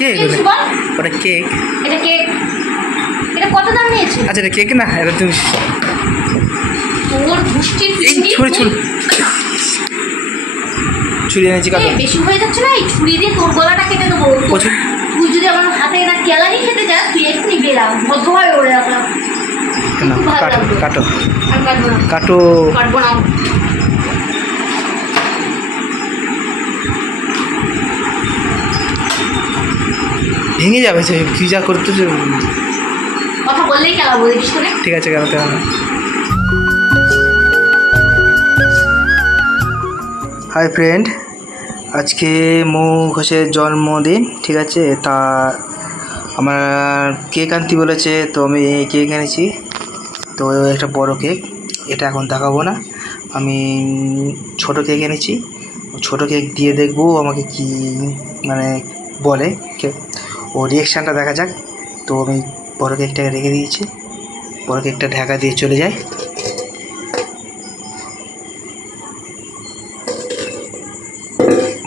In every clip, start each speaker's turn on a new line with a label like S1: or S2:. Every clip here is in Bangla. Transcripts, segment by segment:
S1: কে
S2: কিছু
S1: এগুলো? ওটা কেক।
S2: এটা কেক। এটা কত দাম নিয়েছে?
S1: আচ্ছা এটা কেক না? এটা তুমি
S2: তোর দুষ্টির ছুরি
S1: ছুরি ছুরি এনেছি কত
S2: বেশি হয়ে যাচ্ছে না? এই ছুরি দিয়ে তোর গলাটা কেটে দেবো। তুই যদি আমার হাতে একটা কেলানি খেতে চাস তুই এক্ষুনি বেরা ভদ্রভাবে ওরে রাখলাম।
S1: কাটো কাটো।
S2: কাটবো না। কাটবো না।
S1: ভেঙে যাবে সে তুই যা করতে
S2: কথা বললেই খেলাবো
S1: ঠিক আছে কেন তেমন হাই ফ্রেন্ড আজকে মৌ ঘোষের জন্মদিন ঠিক আছে? তা আমার কেক আনতে বলেছে তো আমি কেক এনেছি। তো একটা বড় কেক এটা এখন দেখাবো না। আমি ছোট কেক এনেছি। ছোট কেক দিয়ে দেখব আমাকে কি মানে বলে। কে- ও রিয়েকশানটা দেখা যাক। তো আমি বড় কেকটাকে রেখে দিয়েছি। বড় কেকটা ঢাকা দিয়ে চলে যায়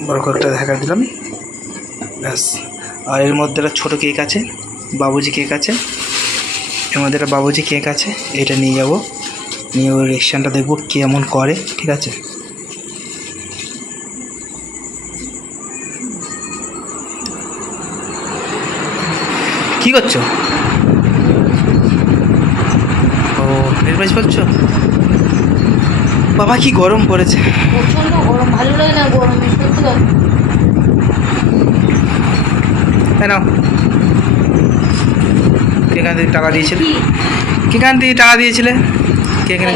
S1: বড় কেকটা ঢাকা দিলাম। ব্যাস। আর এর মধ্যে একটা ছোটো কেক আছে, বাবুজি কেক আছে। এর মধ্যে একটা বাবুজি কেক আছে, এটা নিয়ে যাব। নিয়ে ওই রিয়েকশানটা দেখব কেমন করে, ঠিক আছে? কি করছ? ও নির্বাচ করছ? বাবা কি গরম পড়েছে।
S2: প্রচণ্ড গরম ভালো লাগে না গরমে সত্যি
S1: কেন কেখান থেকে টাকা দিয়েছিলে?
S2: কি?
S1: কেখান থেকে টাকা দিয়েছিলে? কে কিনে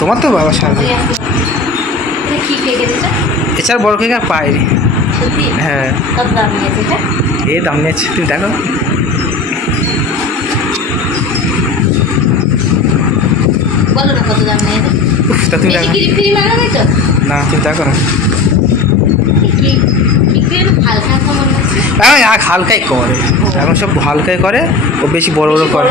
S1: তোমার তো বাবা সাথে এছাড়া বড় কেক পাইনি হ্যাঁ। এ দাম নিয়েছে তুমি দেখো। তা তুমি দেখো। না তুমি দেখো না।
S2: কি কি ক্রিম হালকা কমন লাগছে
S1: এখন এক হালকাই করে। এখন সব হালকাই করে ও বেশি বড় বড় করে।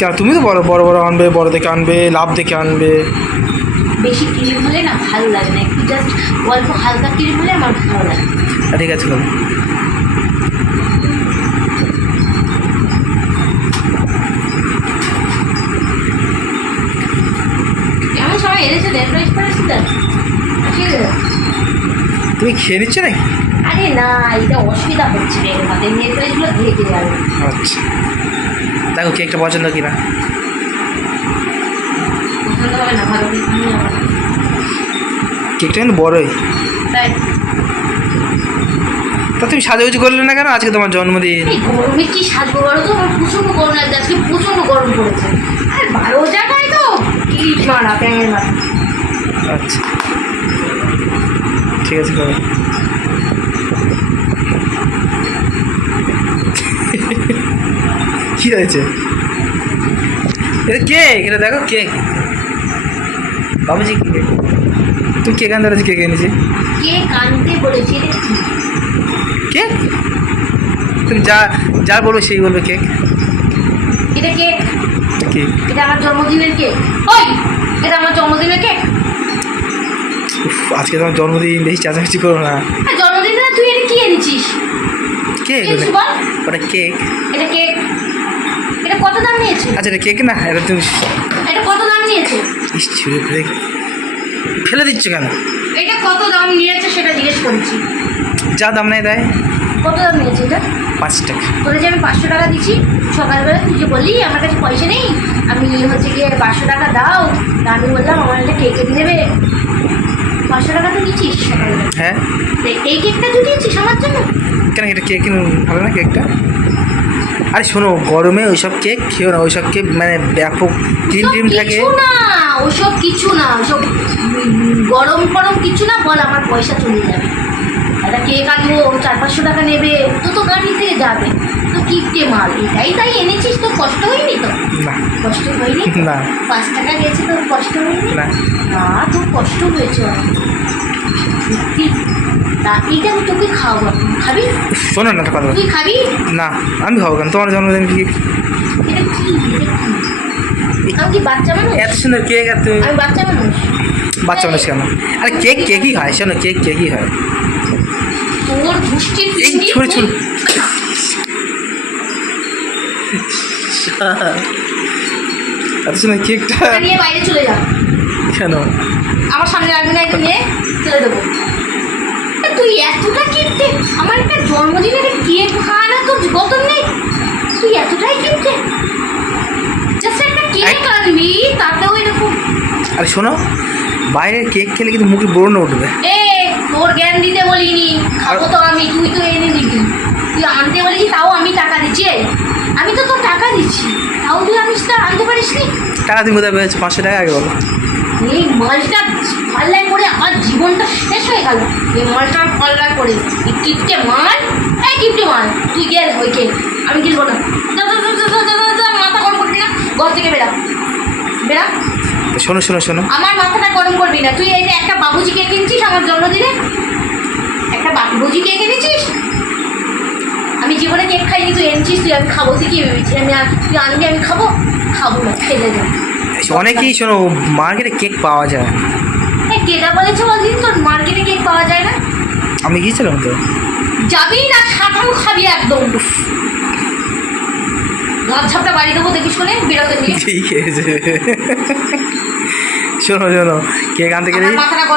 S1: কেন তুমি তো বড় বড় বড় আনবে বড় দেখে আনবে লাভ দেখে আনবে।
S2: বেশি ক্রিম হলে না ভালো লাগে না একটু জাস্ট অল্প হালকা ক্রিম হলে আমার ভালো লাগে।
S1: আহ, ঠিক আছে
S2: কেমন সবাই এনেছে ঠিক আছে
S1: তুমি খেয়ে নিচ্ছ নাকি?
S2: আরে না এটা অসুবিধা হচ্ছে রে হাতে নেকলেসগুলো ঢেকে যাবে
S1: আচ্ছা। দেখো কেকটা পছন্দ কিনা
S2: পছন্দ হবে না ভালো করে নিয়ে যাব।
S1: কেকটা কিন্তু বড়ই। তা তুমি সাজুগুজু করলে না কেন? আজকে তোমার জন্মদিন।
S2: গরমে কি সাজবো বলো তো? আমার প্রচণ্ড গরম লাগছে। আজকে প্রচণ্ড গরম পড়েছে। আর বারো জায়গায় তো? মারা মারা
S1: আচ্ছা। ঠিক আছে করো কি হয়েছে? এটা কেক এটা দেখো কেক। বাবুজি কেক তুই কেক আনতে পারছি কেক এনেছি
S2: কে কানতে বলেছে রে? কি?
S1: কেক তুমি যা যা বলবে সেই বলবে কেক
S2: এটা কে?
S1: কেক
S2: এটা আমার জন্মদিনের কেক। ওই এটা আমার জন্মদিনের কেক।
S1: উফ, আজকে তোমার জন্মদিন বেশি চাচামেচি করো না।
S2: আর জন্মদিনে তুই এটা কি এনেছিস?
S1: কেক
S2: কি বল?
S1: ওটা কেক।
S2: এটা কেক। এটা কত দাম নিয়েছে?
S1: আচ্ছা এটা কেক না এটা তুমি
S2: এটা কত দাম নিয়েছে?
S1: ইস, ফেলে ফেলে দিচ্ছ কেন?
S2: এটা কত দাম নিয়েছে সেটা জিজ্ঞেস করেছি।
S1: যা দাম নেই দেয়।
S2: কত দাম নিয়েছে এটা?
S1: পাঁচ টাকা।
S2: যে আমি পাঁচশো টাকা দিচ্ছি। সকালবেলা তুই যে বললি আমার কাছে পয়সা নেই আমি হচ্ছে গিয়ে পাঁচশো টাকা দাও। তা আমি বললাম আমার একটা কেক এনে দেবে। পাঁচশো টাকা তো নিচ্ছিস সকালবেলা।
S1: হ্যাঁ।
S2: এই কেকটা জুটিয়েছিস আমার জন্য?
S1: কেন এটা কেক ভালো না কেকটা আরে শোনো গরমে ওইসব কেক খেও না ওইসব কেক মানে ব্যাপক ক্রিম ক্রিম থাকে।
S2: না ওসব কিছু না ওসব গরম গরম কিছু না বল আমার পয়সা চলে যাবে। একটা কেক আনব চার পাঁচশো টাকা নেবে তো তো গাড়ি থেকে যাবে। তো কিপটে মাল? এটাই তাই এনেছিস তো কষ্ট হয়নি তো? কষ্ট হয়নি? তো?
S1: না।
S2: পাঁচ টাকা গেছে তো কষ্ট হয়নি?
S1: না।
S2: না তোর কষ্ট হয়েছে। সত্যি। আমি তোকে খাওয়াবো। এখন। খাবি?
S1: শোনো না কথা
S2: তুই খাবি?
S1: না আমি খাব কেন? তোমার জন্মদিন কি?
S2: কি? আমি বাচ্চা মানুষ?
S1: এত সুন্দর কেক আর তুমি?
S2: আমি বাচ্চা মানুষ।
S1: বাচ্চা মানুষ কেন? আরে কেক কেকই হয়? শোনো কেক কেকই হয়?
S2: তোর দুষ্টির
S1: এই ছুড়ে ছুড়ে আচ্ছা না কেকটা।
S2: নিয়ে বাইরে চলে যা।
S1: কেন?
S2: আমার সামনে রাখবি না একটু নিয়ে চলে দেবো। এতটা কিনতে? আমার একটা জন্মদিনের কেক খাওয়ানো তোর গতন নেই। তুই এতটাই কিনতে? জাস্ট একটা কেক আনবি তাতেও এরকম
S1: আরে শোনো বাইরের কেক খেলে কিন্তু মুখে ব্রণ উঠবে।
S2: এ তোর জ্ঞান দিতে বলিনি। খাব তো আমি তুই তো এনে দিবি। তুই আনতে বলিস তাও আমি টাকা দিচ্ছি আমি তো তোর টাকা দিচ্ছি। তাও তুই আমি আনতে পারিস নি
S1: টাকা তুমি কোথায় পেয়েছ পাঁচশো টাকা আগে বলো।
S2: এই মালটা পাল্লায় করে আমার জীবনটা শেষ হয়ে গেল। এই মালটা পাল্লায় করে এই কিপটে মাল এই কিপটে মাল। তুই গেল ওই কে আমি গেলবো না মাথা গরম করবি না ঘর থেকে বেরা বেরা
S1: শোনো শোনো শোনো।
S2: আমার মাথাটা গরম করবি না। তুই এই যে একটা বাবুজি কে কিনছিস আমার জন্মদিনে? একটা বাবুজি কে কিনেছিস আমি জীবনে কেক খাইনি তুই এনেছিস তুই আমি খাব। তুই কি ভেবেছিস? আমি তুই আনবি আমি খাব? খাব না ফেলে যা।
S1: অনেকেই শোনো মার্কেটে কেক পাওয়া যায়।
S2: কেটা বলেছে বলদিন তোর মার্কেটে কেক পাওয়া যায় না?
S1: আমি গিয়েছিলাম তো।
S2: যাবি না সাঁটাও খাবি একদম। গাছ বাড়ি দেবো দেখিস কোনে বেরোতে নিয়ে
S1: ঠিক আছে। শোনো শোনো কেক আনতে গেলে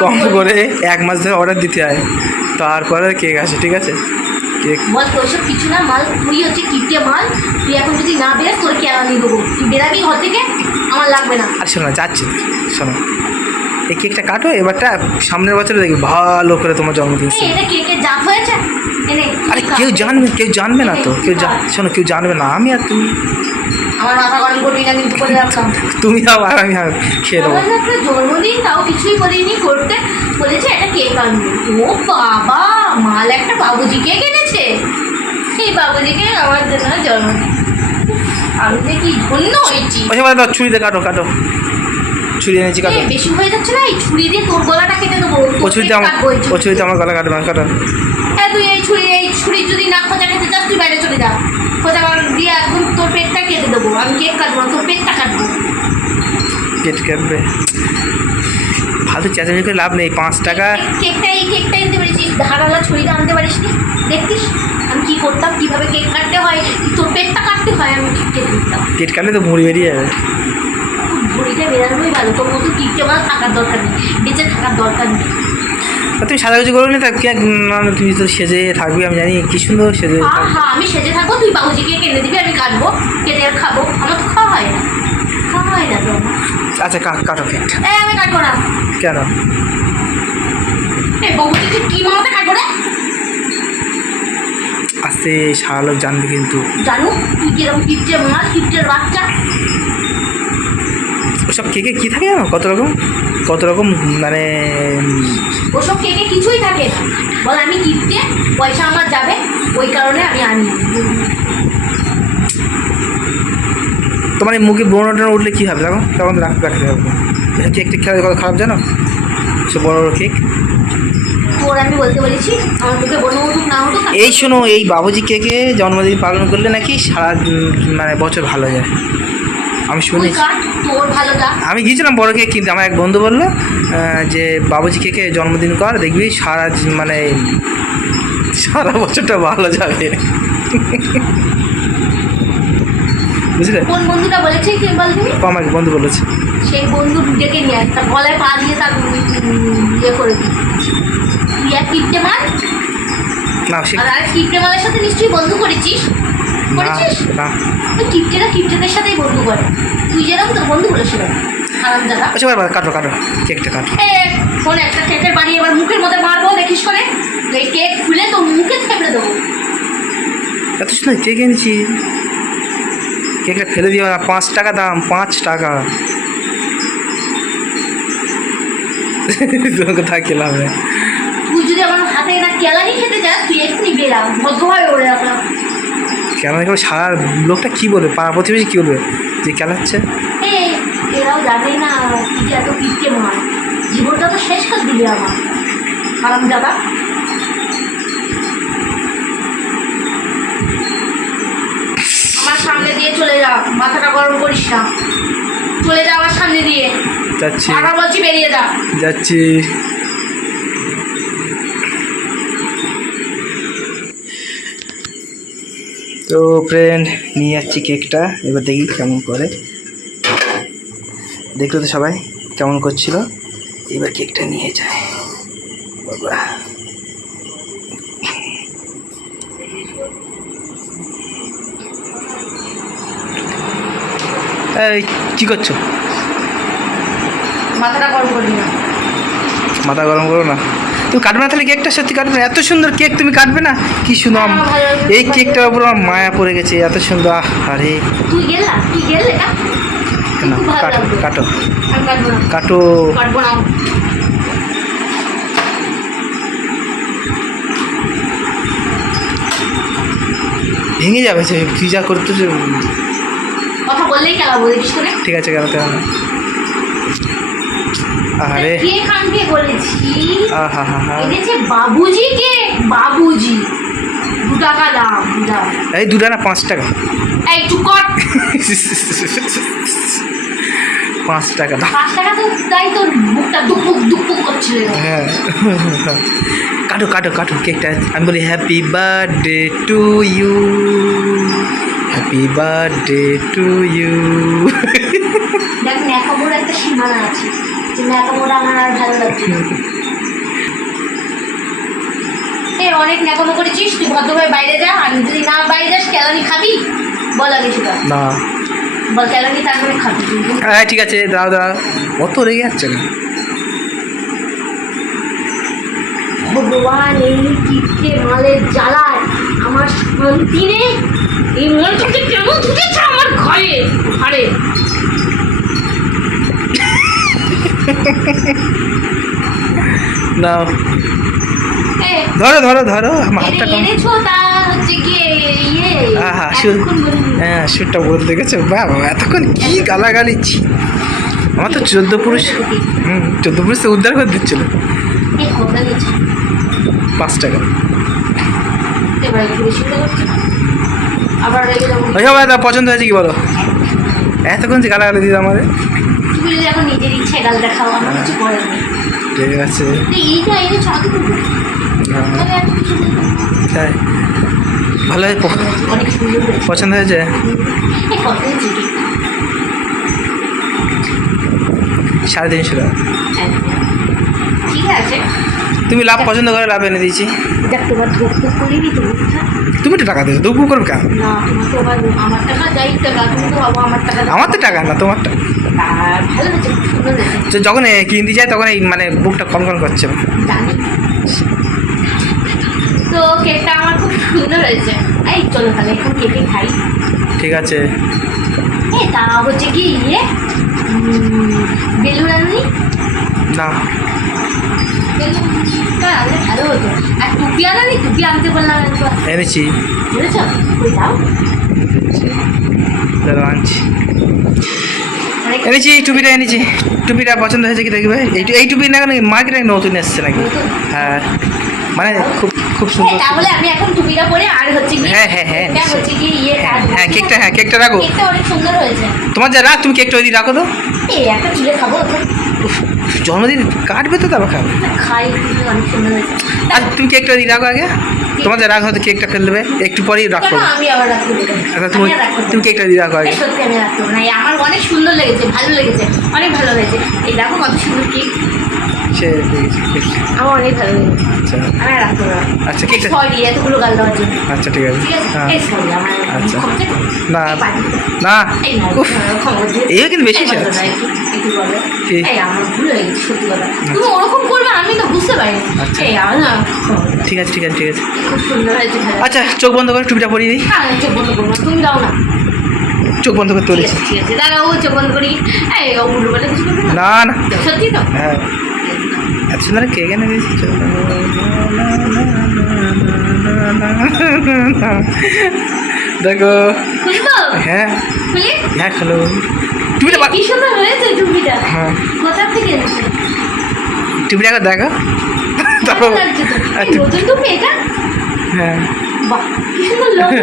S1: কম
S2: করে
S1: এক মাস ধরে অর্ডার দিতে হয়। তারপরে কেক আসে ঠিক আছে?
S2: বল তোর সব কিছু না মাল তুই হচ্ছে কিপটে মাল তুই এখন যদি না বেরাস তোর কে আনি দেবো? তুই বেরাবি ঘর থেকে আমার লাগবে না।
S1: আর শোনো যাচ্ছি। শোনো এই কেকটা কাটো এবারটা সামনের বছরে দেখবি ভালো করে তোমার জন্মদিন
S2: এটা কেকের জাত হয়েছে?
S1: আরে কেউ জানবে কেউ জানবে না তো কেউ। শোনো কেউ জানবে না আমি আর তুমি।
S2: আমার মাথা গরম করবি না কিন্তু করে রাখলাম
S1: তুমি আবার আমি আর খেয়ে দেবো।
S2: আমার একটা জন্মদিন তাও কিছুই বলিনি করতে বলেছে এটা কেক আনবে। ও বাবা মাল একটা বাবুজি কেক এনেছে এই বাবুজি কেক আমার জন্য জন্মদিন। আমি যে কি ধন্য হয়েছি।
S1: ছুরিতে কাটো কাটো। ছুরি এনেছি কাটো।
S2: বেশি হয়ে যাচ্ছে না এই ছুরি দিয়ে তোর গলাটা কেটে দেবো।
S1: ও ছুরিতে আমার ও ছুরিতে আমার গলা কাটবে কাটো।
S2: হ্যাঁ তুই এই ছুরি এই ছুরি যদি না খোঁজা খেতে চাস তুই বাইরে চলে যা। খোঁজা দিয়ে একদম তোর পেটটা কেটে দেবো। আমি কেক কাটবো তোর পেটটা কাটবো।
S1: কেট কাটবে। ফালতু চেঁচামেচি করে লাভ নেই পাঁচ টাকা।
S2: কেকটা এই কেকটা আনতে পারিস ধারালা ছুরিটা আনতে পারিস নি দেখতিস আমি কি করতাম কীভাবে কেক কাটতে হয় তোর পেটটা কাটতে হয় আমি ঠিক কেটে দিতাম।
S1: কেট কাটলে তো মুড়ি বেরিয়ে যাবে।
S2: ভরিটা বেরানোই ভালো তোর মতো কিকটে মাল থাকার দরকার নেই বেঁচে থাকার দরকার নেই।
S1: তুমি সাজা কিছু করবে না তা কেক না তুমি তো সেজে থাকবে আমি জানি কি সুন্দর সেজে
S2: হ্যাঁ হ্যাঁ আমি সেজে থাকব তুই বাবুজি কেক এনে দিবি আমি কাটবো কেটে আর খাব আমার তো খাওয়া হয় না। খাওয়া হয় না তো
S1: আচ্ছা কা- কাটো কেকটা
S2: এই আমি কাটবো না।
S1: কেন?
S2: এই বাবুজি কি মামাতে কাটবো রে?
S1: আস্তে সারা লোক জানবে কিন্তু।
S2: জানু তুই কীরকম বাচ্চা?
S1: ওসব কেকে কী থাকে জানো? কত রকম কত রকম মানে
S2: ওসব কেকে কিছুই থাকে না। বল আমি কিপটে পয়সা আমার যাবে ওই কারণে আমি আনি।
S1: তোমার এই মুখে ব্রণ টোন উঠলে কী হবে? দেখো তখন রাখ রাখতে হবে। কেক টেক খেলে কত খারাপ জানো? সে বড় বড় কেক।
S2: তোর আমি বলতে বলেছি আমার মুখে বন্য উঠুক না উঠুক
S1: এই শোনো এই বাবুজি কেকে জন্মদিন পালন করলে নাকি সারা মানে বছর ভালো যায়। আমি
S2: যা
S1: আমি গিয়েছিলাম বড় কেক কিনতে আমার এক বন্ধু বলল যে বাবুজি কেকে জন্মদিন কর দেখবি সারা মানে সারা বছরটা ভালো যাবে। বুঝলে?
S2: কোন বন্ধুটা বলেছে কি বল তুমি
S1: ও আমাকে বন্ধু বলেছে।
S2: সেই বন্ধু ডেকে নিয়ে আস তার গলায় পা দিয়ে তার ইয়ে করে দিই। তুই এক
S1: না সে
S2: আর মালের সাথে নিশ্চয়ই বন্ধু করেছিস? করেছিস?
S1: না।
S2: ওই কিপটেরা কিপটেদের সাথেই বন্ধু করে। তুই যেরকম তোর বন্ধু
S1: আচ্ছা কাটো কাটো। কেকটা কাটো।
S2: এ শোন একটা কেকের বাড়ি এবার মুখের মধ্যে মারবো দেখিস করে? এই কেক খুলে তোর মুখে থেপড়ে দেবো।
S1: এত সুন্দর কেক এনেছি। কেকটা ফেলে দিও না পাঁচ টাকা দাম পাঁচ টাকা। তোমাকে খেলাম
S2: তুই যদি আমার হাতে না কেলানি খেতে যাস তুই এক্ষুনি বেরা ভদ্রভাবে ওরে রাখলাম
S1: কেন কেউ সারা লোকটা কী বলবে? পাড়া প্রতিবেশী কী বলবে? যে খেলাচ্ছে
S2: এরাও জানে না যে এত জীবনটা তো শেষ করে আমার জায়গা আমার সামনে দিয়ে চলে যা মাথাটা গরম করিস না। চলে যা আমার সামনে দিয়ে।
S1: যাচ্ছি।
S2: আবার বলছি বেরিয়ে যা।
S1: যাচ্ছি। তো ফ্রেন্ড নিয়ে যাচ্ছি কেকটা এবার দেখি কেমন করে। দেখল তো সবাই কেমন করছিল। এবার কেকটা নিয়ে যায়। বাবা। এই কী করছ?
S2: মাথাটা গরম করবি না।
S1: মাথা গরম করো না। তুমি কাটবে না তাহলে কেকটা সত্যি কাটবে না। এত সুন্দর কেক তুমি কাটবে না? কি সুন্দর আম-
S2: হ্যাঁ।
S1: এই কেকটার উপর আমার মায়া পড়ে গেছে এত সুন্দর। আহ, আরে। কাটো কাটো। কাটো। ভেঙে যাবে সে তুই যা করতে ঠিক আছে কেন আরে।
S2: কে খানকে বলেছি এনেছে বাবুজি কে বাবুজি। দু টাকা দাম
S1: এই দুটা না পাঁচ টাকা।
S2: এই চুপ কর।
S1: পাঁচ টাকা দাম।
S2: পাঁচ টাকা তো তাই তোর বুকটা দুপুক দুপুক করছিল
S1: হ্যাঁ। কাটো কাটো কাটো কেকটা। আমি বলি happy birthday to you happy birthday to you
S2: দেখ ন্যাকামোর একটা সীমানা আছে। যে ন্যাকামোর আমার আর ভালো লাগছে না। এই অনেক ন্যাকামো করেছিস তুই ভদ্রভাবে বাইরে যা আর যদি না বাইরে যাস ক্যালানি খাবি? বল আগে সেটা।
S1: না।
S2: বল ক্যালানি তারপরে খাবি।
S1: হ্যাঁ ঠিক আছে দাও দাও অত রেগে যাচ্ছে না।
S2: ভগবান এই কিপটে মালের জ্বালায় আমার শান্তি নেই এই মলটাকে কেমন ঢুকেছে আমার ঘরে ঘরে।
S1: না। ধরো ধরো ধরো আমার হাতটা কম।
S2: এতক্ষণ বলিনি।
S1: হ্যাঁ সুরটা বলতে গেছে। বাবা এতক্ষণ কি গালাগালি ছি। আমার তো চোদ্দ পুরুষ। হুম চোদ্দ পুরুষ তো উদ্ধার করে দিচ্ছিল? পাঁচ টাকা।
S2: আবার
S1: পছন্দ হয়েছে কি বলো? এতক্ষণ যে গালাগালি দিতে আমাদের।
S2: তুমি যদি এখন নিজের ইচ্ছে গাল দেখাও আমার কিছু করার নেই।
S1: ঠিক আছে।
S2: এইটা তো
S1: হ্যাঁ,
S2: নেই।
S1: তাই। ভালো হয়ে প-
S2: অনেক সুন্দর
S1: পছন্দ হয়েছে?
S2: এই?
S1: সাড়ে তিনশো টাকা।
S2: ঠিক আছে।
S1: তুমি লাভ পছন্দ করে লাভ এনে দিয়েছি। তুমি তো টাকা দিয়েছ দুপুর করবে কেন?
S2: না তোমার আমার টাকা যাই টাকা তুমি তো আমার টাকা
S1: আমার তো টাকা না তোমার টাকা।
S2: আর ভালো খুব সুন্দর
S1: যখন কিনতে যায় তখন এই মানে বুকটা কন করছে।
S2: জানি। তো কেকটা আমার খুব সুন্দর হয়েছে। এই চলো তাহলে এখন খাই।
S1: ঠিক আছে।
S2: তা হচ্ছে কি ইয়ে বেলুন আনুনি
S1: না।
S2: বেলুনটা ভালো হতো। আর টুপি আনানি? টুপি আনতে
S1: এনেছি।
S2: বুঝেছ দাও।
S1: আনছি।
S2: অনেক
S1: এই টুপিটা এনেছি। টুপিটা পছন্দ হয়েছে কি দেখবে এই এই টুপি না কেন মার্কেটে নতুন এসছে নাকি? হ্যাঁ। মানে খুব খুব
S2: এ,
S1: সুন্দর।
S2: তাহলে আমি এখন টুপিটা পরে আর হচ্ছে কি
S1: হ্যাঁ, হ্যাঁ, হ্যাঁ,
S2: হচ্ছে কি ইয়ে
S1: হ্যাঁ, হ্যাঁ কেকটা হ্যাঁ কেকটা রাখো।
S2: কেকটা অনেক সুন্দর হয়েছে।
S1: তোমার যা রাখ তুমি কেকটা ওই দিকে রাখো তো।
S2: এই একটা তুলে খাব
S1: জন্মদিন কাটবে তো তারপর খাবে।
S2: খাই অনেক সুন্দর হয়েছে।
S1: আর তুমি কেকটা ওই দিকে রাখো আগে। তোমার রাগ হয়তো কেকটা ফেলে দেবে। একটু পরেই রাখো
S2: করবে। আমি আবার
S1: আচ্ছা তুমি তুমি কেকটা দিয়ে রাখো আগে।
S2: সত্যি আমি রাখতে দেবো না। আমার অনেক সুন্দর লেগেছে ভালো লেগেছে অনেক ভালো লেগেছে এই দেখো কত সুন্দর কেক
S1: সে
S2: আমার অনেক ভালো লেগেছে।
S1: আচ্ছা। আচ্ছা
S2: দেওয়ার জন্য।
S1: আচ্ছা ঠিক আছে।
S2: ঠিক আছে?
S1: হ্যাঁ।
S2: এই
S1: আচ্ছা। না না।
S2: এই
S1: কিন্তু বেশি আছে। ঠিক আছে ঠিক আছে ঠিক আছে। আচ্ছা চোখ বন্ধ করে টুপিটা পরিয়ে দিই।
S2: হ্যাঁ চোখ বন্ধ করব তুমি দাও না।
S1: চোখ বন্ধ করে
S2: ঠিক
S1: তুলেছি।
S2: ঠিক আছে। দাঁড়াও চোখ বন্ধ করি। এই ও কিছু করবে না
S1: না।
S2: সত্যি তো?
S1: হ্যাঁ। কেক এনে দিয়েছি দেখো। হ্যাঁ। হ্যাঁ খেলো। টুপিটা
S2: কি সুন্দর হয়েছে টুপিটা?
S1: হ্যাঁ।
S2: কোথা থেকে
S1: টুপিটা একবার দেখো। তারপর
S2: নতুন টুপি এটা?
S1: হ্যাঁ।
S2: বাহ কি সুন্দর লোক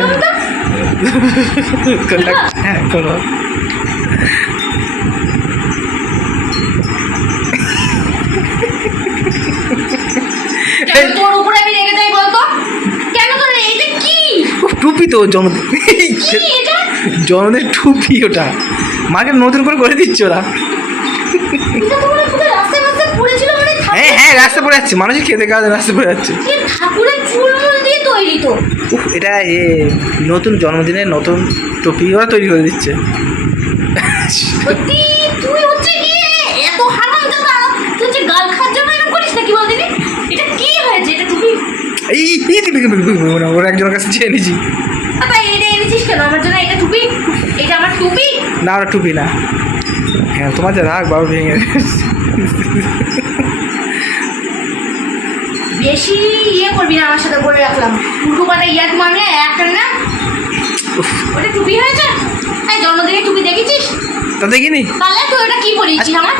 S1: হ্যাঁ করো টুপি
S2: তো জনদের
S1: জনদের টুপি ওটা। মাকে নতুন করে করে দিচ্ছে ওরা।
S2: হ্যাঁ
S1: হ্যাঁ রাস্তা পড়ে যাচ্ছে। মানুষের খেতে খাওয়া রাস্তা পড়ে যাচ্ছে। এটা এ নতুন জন্মদিনের নতুন টুপি ওরা তৈরি করে দিচ্ছে।
S2: সত্যি?
S1: এই ওরা একজনের কাছে চেয়ে
S2: টুপি?
S1: না ওরা টুপি না। হ্যাঁ তোমার যা রাগ বাবা ভেঙে
S2: বেশি ইয়ে করবি না আমার সাথে বলে রাখলাম। উল্টো পাটা ইয়াদ মানে একটা না ওটা টুপি হয়েছে? এই জন্মদিনে টুপি দেখেছিস?
S1: তা দেখিনি।
S2: তাহলে তুই ওটা কি পরিয়েছিস আমার?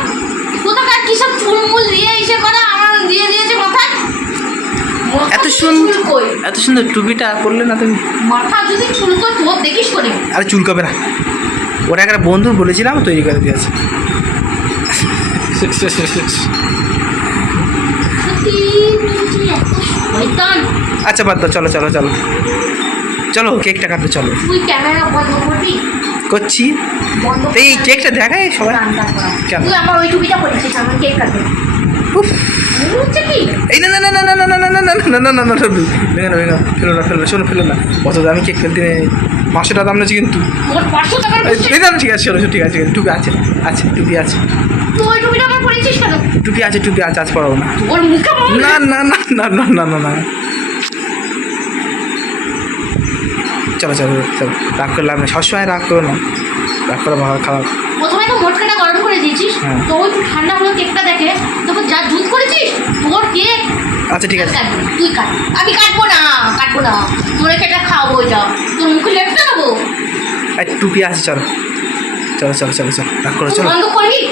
S2: কোথাকার কি সব চুলমুল দিয়ে এসে করা আমার দিয়ে দিয়েছে মাথায়? মাথা
S1: এত সুন্দর এত সুন্দর টুপিটা করলে না তুমি
S2: মাথা যদি চুলকোয় তোর দেখিস করে।
S1: আরে চুলকাবে না। ওরা একটা বন্ধু বলেছিলাম তৈরি করে দিয়েছে। আচ্ছা বাদ দাও চলো চলো চলো। চলো কেকটা কাটতে চলো।
S2: তুই ক্যামেরা বন্ধ করবি?
S1: করছি। এই কেকটা দেখায় সবাই। কেন?
S2: তুই আমার ওই টুপিটা পরেছিস আমার কেক কাটবে।
S1: এই না না না না না না না না না না না না না না ভেঙে না ভেঙে ফেলো না ফেলো না শোনো ফেলো না অত দামি কেক ফেলতে নেই পাঁচশো টাকা দাম নিয়েছি কিন্তু এই, না, ঠিক আছে চলো ঠিক আছে টুপি আছে আছে টুপি আছে টুপি আছে টুপি আছে আজ পড়াবো না? না না না না না না না না চলো চলো চলো রাগ করে লাভ না সবসময় রাগ করো না রাগ করে ভালো খারাপ
S2: তো গরম করে দিয়েছিস
S1: হ্যাঁ।
S2: তো ওই ঠান্ডা হলো কেকটা দেখে তোকে যা জুত করেছিস তোর কেক।
S1: আচ্ছা ঠিক আছে।
S2: তুই কাট। আমি কাটবো না কাটবো না। তোর কেটে খাওয়াবো যাও তোর মুখে লেপটা দেবো
S1: টুপি আছে চলো। চলো চলো চলো চলো রাগ করো চলো।
S2: বন্ধ করবি